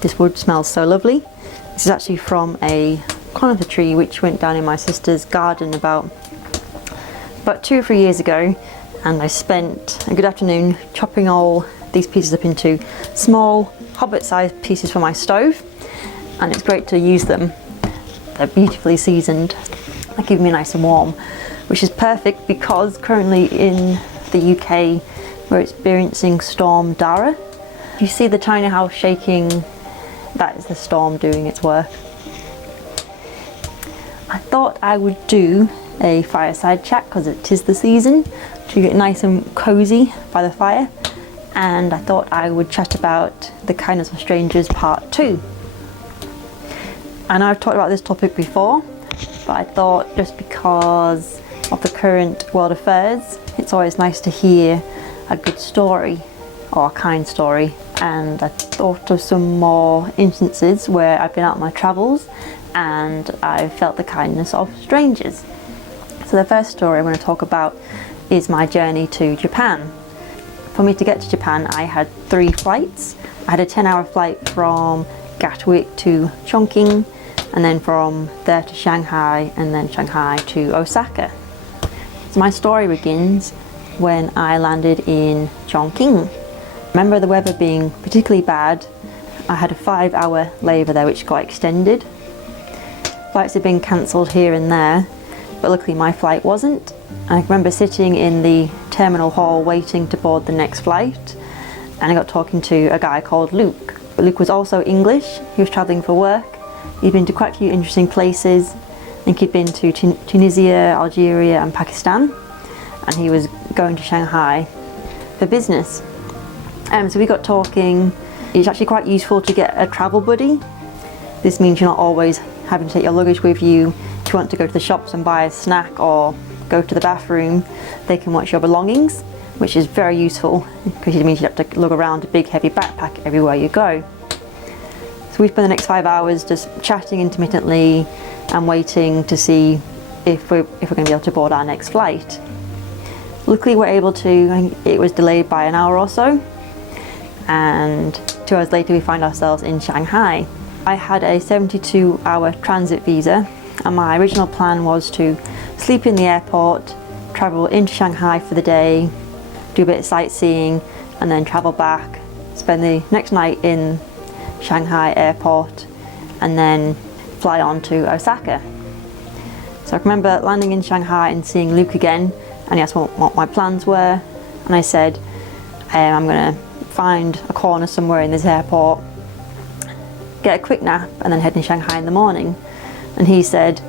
This wood smells so lovely. This is actually from a conifer tree which went down in my sister's garden about 2 or 3 years ago, and I spent a good afternoon chopping all these pieces up into small hobbit-sized pieces for my stove, and it's great to use them. They're beautifully seasoned. They keep me nice and warm, which is perfect because currently in the UK we're experiencing Storm Dara. You see the tiny house shaking, that is the storm doing its work. I thought I would do a fireside chat because it is the season to get nice and cozy by the fire, and I thought I would chat about the kindness of strangers part 2. I know I've talked about this topic before, but I thought just because of the current world affairs, it's always nice to hear a good story or a kind story, and I thought of some more instances where I've been out on my travels and I've felt the kindness of strangers. So the first story I'm going to talk about is my journey to Japan. For me to get to Japan, I had 3 flights. I had a 10-hour flight from Gatwick to Chongqing, and then from there to Shanghai, and then Shanghai to Osaka. So my story begins when I landed in Chongqing. I remember the weather being particularly bad. I had a 5-hour layover there which got extended. Flights had been cancelled here and there, but luckily my flight wasn't. I remember sitting in the terminal hall waiting to board the next flight, and I got talking to a guy called Luke. But Luke was also English. He was travelling for work. He'd been to quite a few interesting places. I think he'd been to Tunisia, Algeria and Pakistan, and he was going to Shanghai for business. So we got talking. It's actually quite useful to get a travel buddy. This means you're not always having to take your luggage with you. If you want to go to the shops and buy a snack or go to the bathroom, they can watch your belongings, which is very useful because it means you have to lug around a big heavy backpack everywhere you go. So we spent the next 5 hours just chatting intermittently and waiting to see if we're going to be able to board our next flight. Luckily we're able to. It was delayed by an hour or so, and 2 hours later we find ourselves in Shanghai. I had a 72-hour transit visa, and my original plan was to sleep in the airport, travel into Shanghai for the day, do a bit of sightseeing, and then travel back, spend the next night in Shanghai airport, and then fly on to Osaka. So I remember landing in Shanghai and seeing Luke again, and he asked what my plans were, and I said I'm going to find a corner somewhere in this airport, get a quick nap, and then head in Shanghai in the morning. And he said,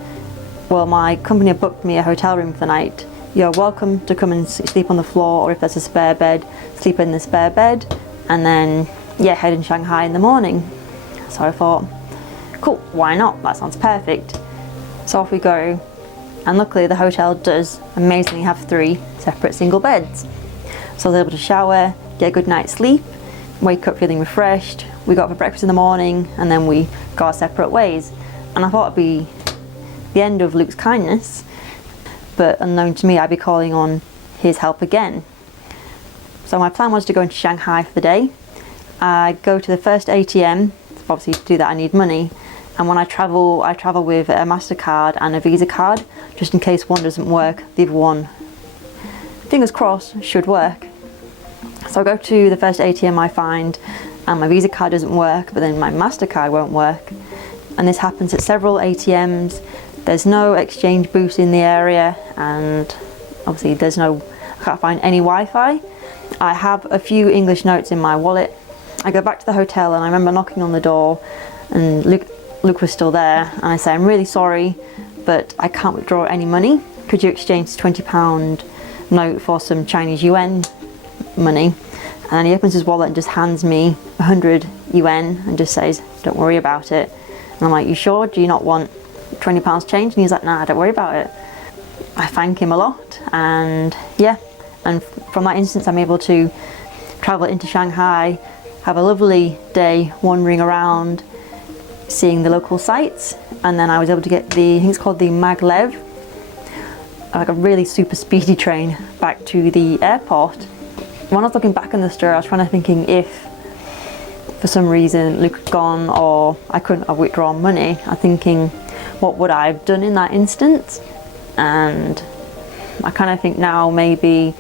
well, my company have booked me a hotel room for the night. You're welcome to come and sleep on the floor, or if there's a spare bed, sleep in the spare bed, and then head in Shanghai in the morning. So I thought, cool, why not? That sounds perfect. So off we go, and luckily the hotel does amazingly have 3 separate single beds. So I was able to shower, get a good night's sleep, wake up feeling refreshed. We got up for breakfast in the morning, and then we got our separate ways. And I thought it'd be the end of Luke's kindness, but unknown to me, I'd be calling on his help again. So my plan was to go into Shanghai for the day. I go to the first ATM. Obviously to do that I need money, and when I travel with a MasterCard and a Visa card, just in case one doesn't work, the other one, fingers crossed, should work. So I go to the first ATM I find, and my Visa card doesn't work, but then my MasterCard won't work. And this happens at several ATMs. There's no exchange booth in the area, and obviously I can't find any Wi-Fi. I have a few English notes in my wallet. I go back to the hotel, and I remember knocking on the door, and Luke was still there, and I say, I'm really sorry, but I can't withdraw any money. Could you exchange this £20 note for some Chinese yuan? money. And then he opens his wallet and just hands me 100 yuan and just says, don't worry about it. And I'm like, you sure? Do you not want £20 change? And he's like, nah, don't worry about it. I thank him a lot, and yeah, and from that instance I'm able to travel into Shanghai, have a lovely day wandering around, seeing the local sites, and then I was able to get I think it's called the maglev, like a really super speedy train back to the airport. When I was looking back in the story, I was thinking if for some reason Luke had gone or I couldn't have withdrawn money, I'm thinking what would I have done in that instance? And I kind of think now maybe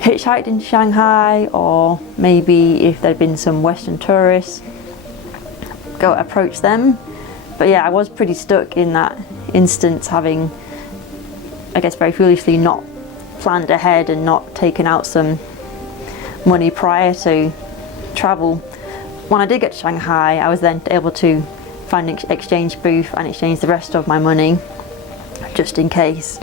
hitchhiked in Shanghai, or maybe if there'd been some Western tourists, go approach them. But yeah, I was pretty stuck in that instance, having, I guess very foolishly, not planned ahead and not taken out some money prior to travel. When I did get to Shanghai, I was then able to find an exchange booth and exchange the rest of my money just in case.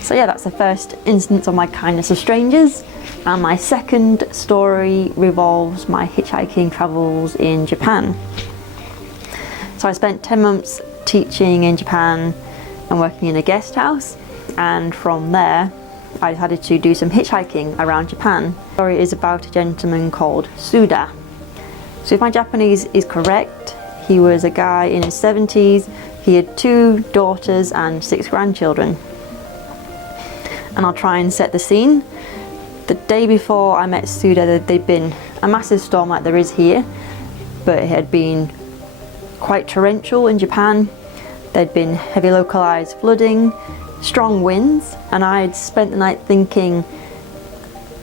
So yeah, that's the first instance of my kindness of strangers. And my second story revolves my hitchhiking travels in Japan. So I spent 10 months teaching in Japan and working in a guest house, and from there I decided to do some hitchhiking around Japan. The story is about a gentleman called Suda. So if my Japanese is correct, he was a guy in his 70s. He had 2 daughters and 6 grandchildren. And I'll try and set the scene. The day before I met Suda, there'd been a massive storm like there is here, but it had been quite torrential in Japan. There'd been heavy localized flooding, strong winds, and I had spent the night thinking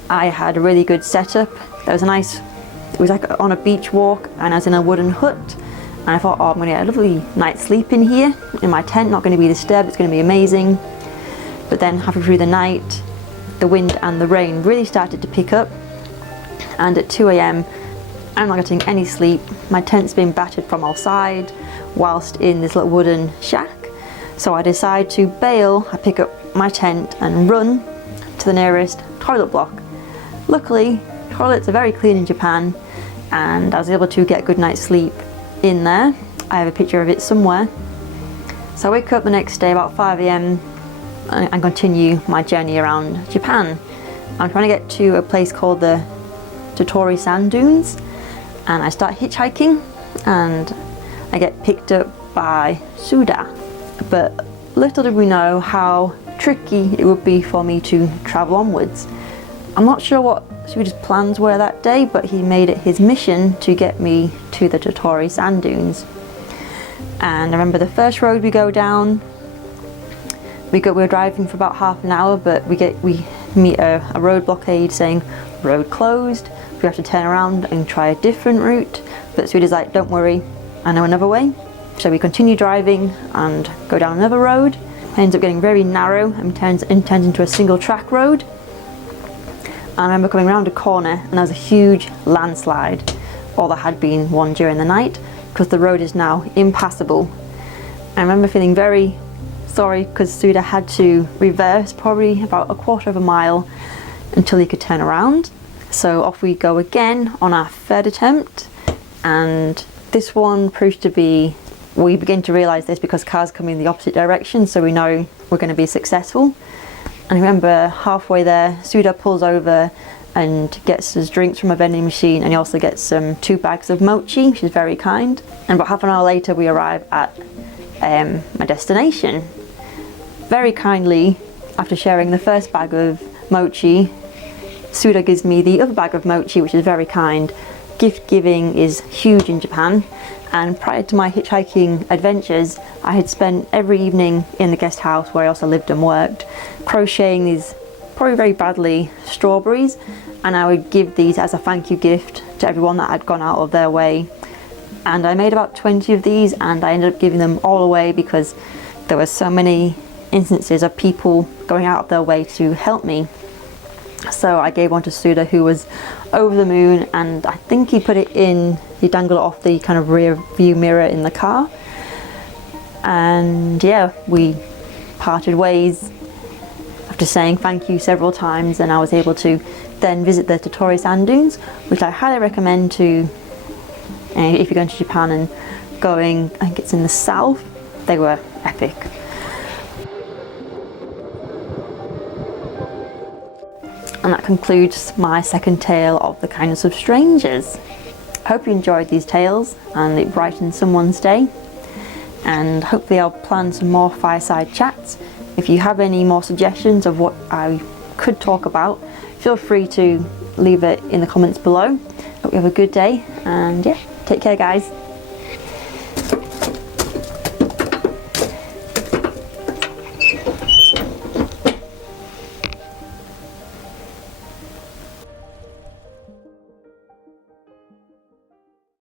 I had a really good setup. There was it was like on a beach walk, and I was in a wooden hut. And I thought, oh, I'm going to get a lovely night's sleep in here, in my tent, not going to be disturbed, it's going to be amazing. But then halfway through the night, the wind and the rain really started to pick up. And at 2 AM, I'm not getting any sleep. My tent's been battered from all sides, whilst in this little wooden shack. So I decide to bail. I pick up my tent and run to the nearest toilet block. Luckily, toilets are very clean in Japan, and I was able to get a good night's sleep in there. I have a picture of it somewhere. So I wake up the next day about 5 AM and continue my journey around Japan. I'm trying to get to a place called the Tottori Sand Dunes, and I start hitchhiking and I get picked up by Suda. But little did we know how tricky it would be for me to travel onwards. I'm not sure what Suda's plans were that day, but he made it his mission to get me to the Tottori Sand Dunes. And I remember the first road we go down, we were driving for about half an hour, but we meet a road blockade saying road closed. We have to turn around and try a different route, but Suda's like, don't worry, I know another way. So we continue driving and go down another road. It ends up getting very narrow and turns into a single track road. And I remember coming around a corner and there was a huge landslide, or there had been one during the night, because the road is now impassable. I remember feeling very sorry because Suda had to reverse probably about a quarter of a mile until he could turn around. So off we go again on our third attempt, and this one proved to be, we begin to realise this because cars come in the opposite direction, so we know we're going to be successful. And I remember halfway there, Suda pulls over and gets us drinks from a vending machine, and he also gets 2 bags of mochi, which is very kind. And about half an hour later we arrive at my destination. Very kindly, after sharing the first bag of mochi, Suda gives me the other bag of mochi, which is very kind. Gift giving is huge in Japan, and prior to my hitchhiking adventures, I had spent every evening in the guest house where I also lived and worked, crocheting these probably very badly strawberries, and I would give these as a thank you gift to everyone that had gone out of their way. And I made about 20 of these, and I ended up giving them all away because there were so many instances of people going out of their way to help me. So I gave one to Suda, who was over the moon, and I think he dangled it off the kind of rear view mirror in the car. And yeah, we parted ways after saying thank you several times, then I was able to then visit the Tottori sand dunes, which I highly recommend to if you're going to Japan and going, I think it's in the south. They were epic. And that concludes my second tale of the kindness of strangers. I hope you enjoyed these tales and it brightened someone's day. And hopefully I'll plan some more fireside chats. If you have any more suggestions of what I could talk about, feel free to leave it in the comments below. Hope you have a good day, and yeah, take care guys.